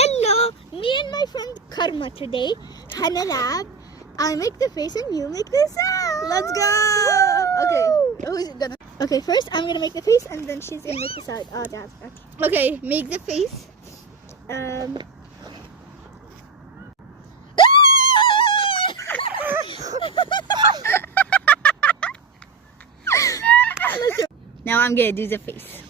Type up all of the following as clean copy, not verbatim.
Hello, me and my friend Karma today had a lab. I make the face and you make the sound. Let's go! Okay, who's gonna? Okay, first I'm gonna make the face and then she's gonna make the sound. Oh, Dad. Okay, make the face. Now I'm gonna do the face.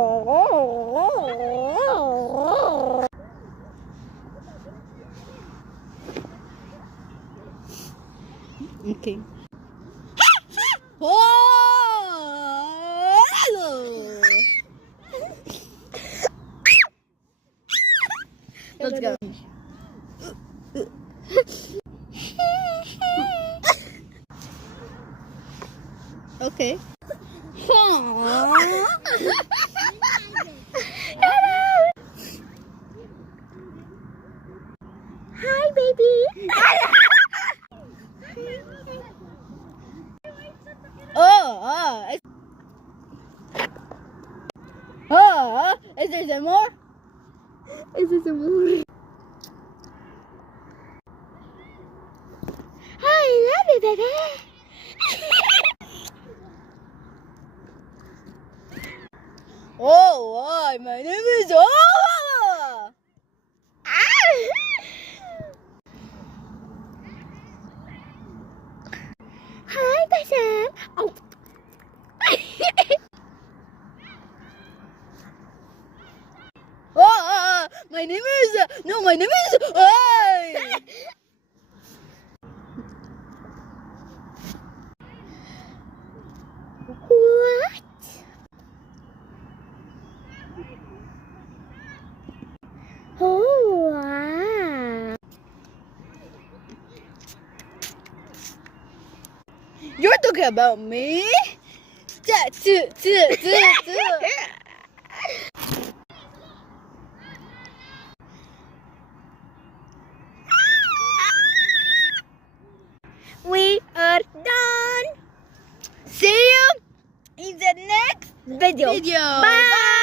Oh! Okay. Let's go. Okay. Hi, baby. Is there some more? Is this a movie? I love you, baby. Oh, hi, my name is Oh. Hi, Bassam. Oh. My name is my name is Hey. What? Oh, wow. You're talking about me? We are done. See you in the next video. Bye.